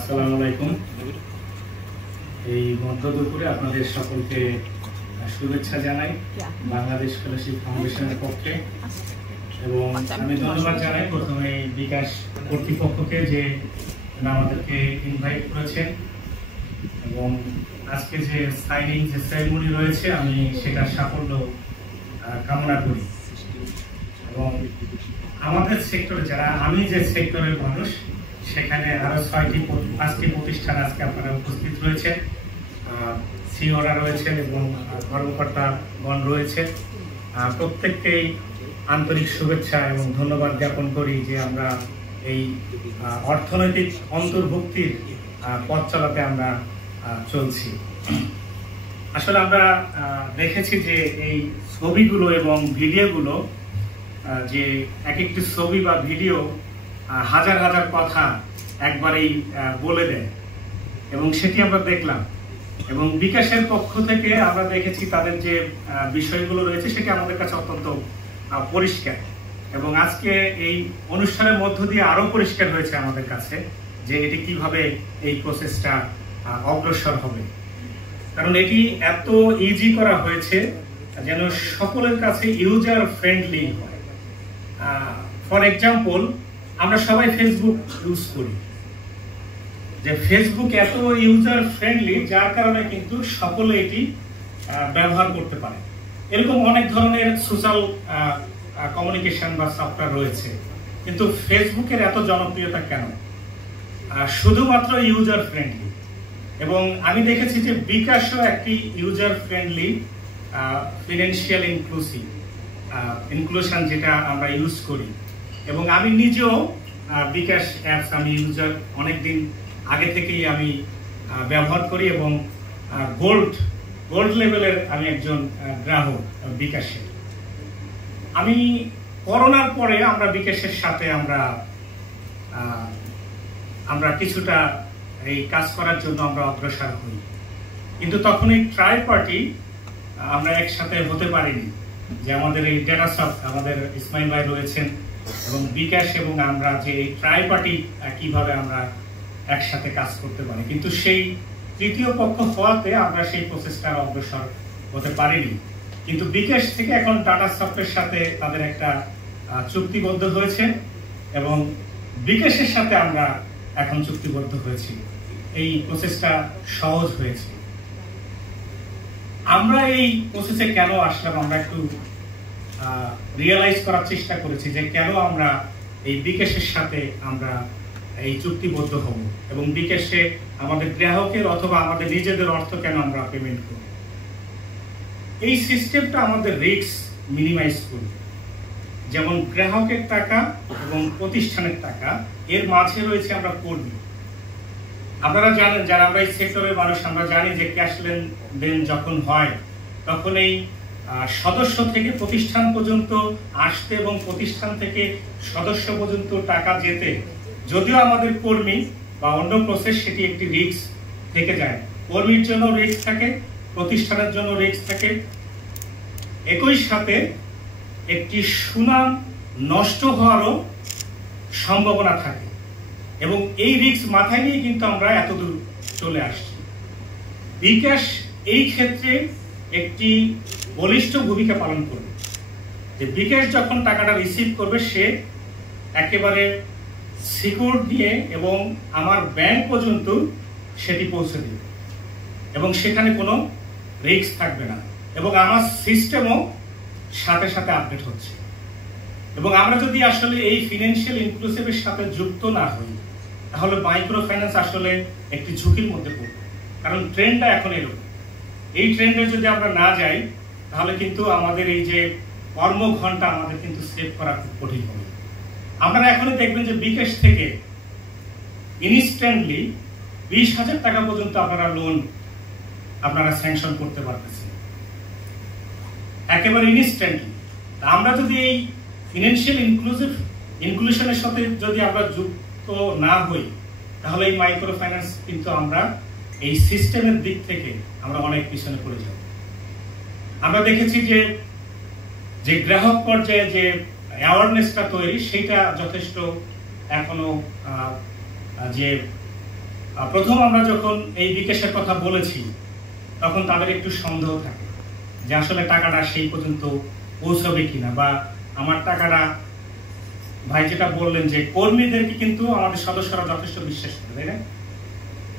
আসসালামু আলাইকুম। এই মধ্য দুপুরে আপনাদের সকলকে শুভেচ্ছা জানাই বাংলাদেশ ফেলোশিপ ফাউন্ডেশনের পক্ষে, এবং আমি ধন্যবাদ জানাই প্রথমে বিকাশ কর্তৃপক্ষকে যে আমাদেরকে ইনভাইট করেছেন, এবং আজকে যে সাইনিং যে সেরেমনি রয়েছে আমি সেটার সাফল্য কামনা করি। এবং আমাদের সেক্টরে যারা, আমি যে সেক্টরের মানুষ, সেখানে আরো 5টি প্রতিষ্ঠান আজকে আপনারা উপস্থিত রয়েছে, সিওরা রয়েছেন এবং কর্মকর্তাগণ রয়েছে। প্রত্যেককেই আন্তরিক শুভেচ্ছা এবং ধন্যবাদ জ্ঞাপন করি যে আমরা এই অর্থনৈতিক অন্তর্ভুক্তির পথ চালাতে আমরা চলছি। আসলে আমরা দেখেছি যে এই ছবিগুলো এবং ভিডিওগুলো, যে এক একটি ছবি বা ভিডিও হাজার হাজার কথা একবারেই বলে দেয়, এবং সেটি আমরা দেখলাম। এবং বিকাশের পক্ষ থেকে আমরা দেখেছি তাদের যে বিষয়গুলো রয়েছে সেটি আমাদের কাছে অত্যন্ত পরিষ্কার, এবং আজকে এই অনুষ্ঠানের মধ্য দিয়ে আরো পরিষ্কার হয়েছে আমাদের কাছে যে এটি কিভাবে এই প্রসেসটা অগ্রসর হবে। কারণ এটি এত ইজি করা হয়েছে যেন সকলের কাছে ইউজার ফ্রেন্ডলি হয়। ফর এক্সাম্পল, আমরা সবাই ফেসবুক ইউজ করি, যে ফেসবুক এত ইউজার ফ্রেন্ডলি যার কারণে কিন্তু সকলে এটি ব্যবহার করতে পারে। এরকম অনেক ধরনের সোশ্যাল কমিউনিকেশন বা সফটওয়্যার রয়েছে, কিন্তু ফেসবুকের এত জনপ্রিয়তা কেন? শুধুমাত্র ইউজার ফ্রেন্ডলি। এবং আমি দেখেছি যে বিকাশও একটি ইউজার ফ্রেন্ডলি ফিনান্সিয়াল ইনক্লুশন যেটা আমরা ইউজ করি। এবং আমি নিজেও বিকাশ অ্যাপস আমি ইউজার, অনেকদিন আগে থেকেই আমি ব্যবহার করি, এবং গোল্ড লেভেলের আমি একজন গ্রাহক বিকাশের। আমি করোনার পরে আমরা বিকাশের সাথে আমরা কিছুটা এই কাজ করার জন্য আমরা অগ্রসর হই, কিন্তু তখন এই ট্রাই পার্টি আমরা একসাথে হতে পারিনি। যে আমাদের এই ডেটাসফট, আমাদের ইসমাইল ভাই রয়েছেন, এবং বিকাশ এবং আমরা যে এই ট্রাই পার্টি কিভাবে আমরা একসাথে কাজ করতে পারি, কিন্তু সেই তৃতীয় পক্ষ হওয়াতে আমরা সেই প্রসেসটা অগ্রসর হতে পারিনি। কিন্তু বিকাশ থেকে এখন টাটা সফটের সাথে তাদের একটা চুক্তিবদ্ধ হয়েছে, এবং বিকাশের সাথে আমরা এখন চুক্তিবদ্ধ হয়েছি। এই প্রসেসটা সহজ হয়েছে। আমরা এই প্রসেসে কেন আসলাম, আমরা একটু রিয়েলাইজ করার চেষ্টা করেছি যে কেন আমরা এই বিকাশের সাথে আমরা এই চুক্তিবদ্ধ হব, এবং বিকাশে আমাদের গ্রাহকের অথবা আমাদের নিজেদের অর্থ কেন আমরা পেমেন্ট করব। এই সিস্টেমটা আমাদের রিস্ক মিনিমাইজ করবে। যেমন গ্রাহকের টাকা এবং প্রতিষ্ঠানের টাকা, এর মাঝে রয়েছে আমরা কর্মী। আপনারা জানেন, যারা আমরা এই সেক্টরের মানুষ, আমরা জানি যে ক্যাশ লেনদেন যখন হয় তখন এই সদস্য থেকে প্রতিষ্ঠান পর্যন্ত আসতে এবং প্রতিষ্ঠান থেকে সদস্য পর্যন্ত টাকা যেতে, যদিও আমাদের কর্মী বা অন্য প্রসেস, সেটি একটি রিস্ক থেকে যায়। কর্মীর জন্য রিস্ক থাকে, প্রতিষ্ঠানের জন্য রিস্ক থাকে, একই সাথে একটি সুনাম নষ্ট হওয়ারও সম্ভাবনা থাকে। এবং এই রিস্ক মাথায় নিয়ে কিন্তু আমরা এতদূর চলে আসছি। বিকাশ এই ক্ষেত্রে একটি বলিষ্ঠ ভূমিকা পালন করবে, যে বিকাশ যখন টাকাটা রিসিভ করবে সে একেবারে সিকিউর দিয়ে এবং আমার ব্যাংক পর্যন্ত সেটি পৌঁছে দেবে, এবং সেখানে কোনো রিস্ক থাকবে না, এবং আমার সিস্টেমও সাথে সাথে আপডেট হচ্ছে। এবং আমরা যদি আসলে এই ফিনান্সিয়াল ইনক্লুসিভের সাথে যুক্ত না হই, তাহলে মাইক্রো ফাইন্যান্স আসলে একটি ঝুঁকির মধ্যে পড়বে। কারণ ট্রেন্ডটা এখন এরকম। এই ট্রেন্ডে যদি আমরা না যাই, তাহলে কিন্তু আমাদের এই যে কর্মঘণ্টা আমাদের কিন্তু সেভ করা খুব কঠিন হবে। আপনারা এখনই দেখবেন যে বিকাশ থেকে ইনস্ট্যান্টলি 20,000 টাকা পর্যন্ত আপনারা লোন আপনারা স্যাংশন করতে পারতেছেন একেবারে ইনস্ট্যান্টলি। আমরা যদি এই ফিনান্সিয়াল ইনক্লুশনের সাথে যদি আমরা যুক্ত না হই, তাহলে এই মাইক্রো ফাইন্যান্স কিন্তু আমরা এই সিস্টেমের দিক থেকে আমরা অনেক পিছনে পড়ে যাব। আমরা দেখেছি যে গ্রাহক পর্যায়ে যে অ্যাওয়ারনেসটা তৈরি, সেটা যথেষ্ট এখনো যে প্রথম আমরা যখন এই বিকাশের কথা বলেছি তখন তাদের একটু সন্দেহ থাকে যে আসলে টাকাটা সেই পর্যন্ত পৌঁছবে কিনা, বা আমার টাকাটা, ভাই যেটা বললেন যে কর্মীদেরকে কিন্তু আমাদের সদস্যরা যথেষ্ট বিশ্বাস করে, তাই না?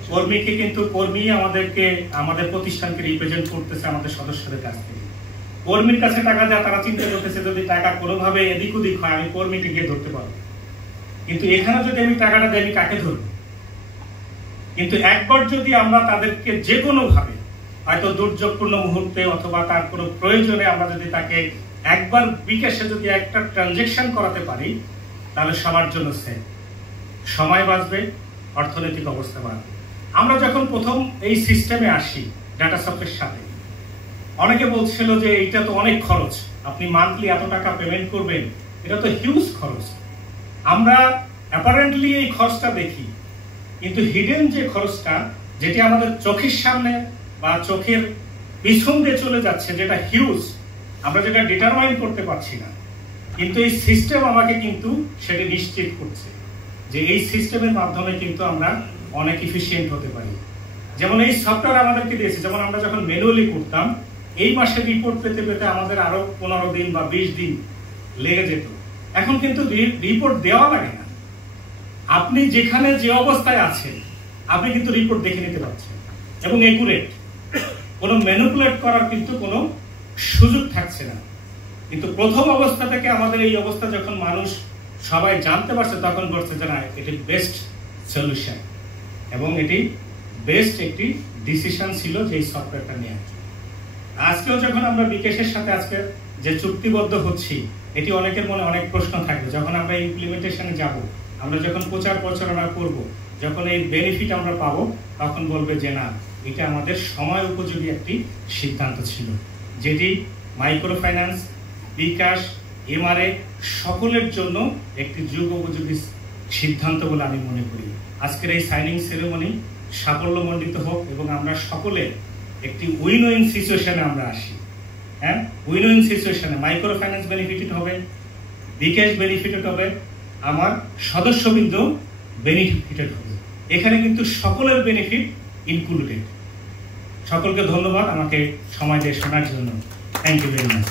কর্মীকে কিন্তু কর্মী আমাদেরকে, আমাদের প্রতিষ্ঠানকে রিপ্রেজেন্ট করতেছে আমাদের সদস্যদের কাছ থেকে। কর্মীর কাছে টাকা দেওয়া, তারা চিন্তা করতেছে যদি টাকা কোনোভাবে এদিক ওদিক হয় আমি কর্মীকে গিয়ে ধরতে পারবো, কিন্তু এখানে যদি আমি টাকাটা দিই আমি কাকে ধরবো? কিন্তু একবার যদি আমরা তাদেরকে যে কোনো ভাবে, হয়তো দুর্যোগপূর্ণ মুহূর্তে অথবা তার কোনো প্রয়োজনে আমরা যদি তাকে একবার বিকাশে যদি একটা ট্রানজেকশন করাতে পারি, তাহলে সবার জন্য সেফ, সময় বাঁচবে, অর্থনৈতিক অবস্থা বাড়বে। আমরা যখন প্রথম এই সিস্টেমে আসি ডাটাসফটের সাথে, অনেকে বলছিল যে এটা তো অনেক খরচ, আপনি মান্থলি এত টাকা পেমেন্ট করবেন, এটা তো হিউজ খরচ। আমরা অ্যাপারেন্টলি এই খরচটা দেখি, কিন্তু হিডেন যে খরচটা, যেটি আমাদের চোখের সামনে বা চোখের পিছন দিয়ে চলে যাচ্ছে, যেটা হিউজ, আমরা যেটা ডিটারমাইন করতে পারছি না, কিন্তু এই সিস্টেম আমাকে কিন্তু সেটা নিশ্চিত করছে যে এই সিস্টেমের মাধ্যমে কিন্তু আমরা অনেক এফিশিয়েন্ট হতে পারি। যেমন এই সফটওয়্যার আমাদেরকে দিয়েছে, যেমন আমরা যখন ম্যানুয়ালি করতাম, এই মাসের রিপোর্ট পেতে পেতে আমাদের আরো 15 দিন বা 20 দিন লেগে যেত। এখন কিন্তু রিপোর্ট দেওয়া লাগে না, আপনি যেখানে যে অবস্থায় আছেন আপনি কিন্তু রিপোর্ট দেখে নিতে পারছেন, এবং একুরেট, কোনো ম্যানিপুলেট করার কিন্তু কোনো সুযোগ থাকছে না। কিন্তু প্রথম অবস্থা থেকে আমাদের এই অবস্থা যখন মানুষ সবাই জানতে পারছে, তখন বলছে যে না, এটি বেস্ট সলিউশন এবং এটি বেস্ট একটি ডিসিশন ছিল যে এই সফটওয়্যারটা নিয়ে। আজকেও যখন আমরা বিকাশের সাথে আজকে যে চুক্তিবদ্ধ হচ্ছি, এটি অনেকের মনে অনেক প্রশ্ন থাকবে। যখন আমরা ইমপ্লিমেন্টেশনে যাব, আমরা যখন প্রচার প্রচারণা করব, যখন এই বেনিফিট আমরা পাবো, তখন বলবে যে না, এটা আমাদের সময় উপযোগী একটি সিদ্ধান্ত ছিল, যেটি মাইক্রো ফাইন্যান্স, বিকাশ, এমআরএ সকলের জন্য একটি যুগ উপযোগী সিদ্ধান্ত বলে আমি মনে করি। আজকের এই সাইনিং সেরেমনি সাফল্যমণ্ডিত হোক এবং আমরা সকলে একটি উইন উইন সিচুয়েশনে আমরা আসি। হ্যাঁ, উইন উইন সিচুয়েশনে মাইক্রো ফাইন্যান্স বেনিফিটেড হবে, বিকাশ বেনিফিটেড হবে, আমার সদস্যবৃন্দ বেনিফিটেড হবে। এখানে কিন্তু সকলের বেনিফিট ইনক্লুডেড। সকলকে ধন্যবাদ আমাকে সময় দিয়ে শোনার জন্য। Thank you very much.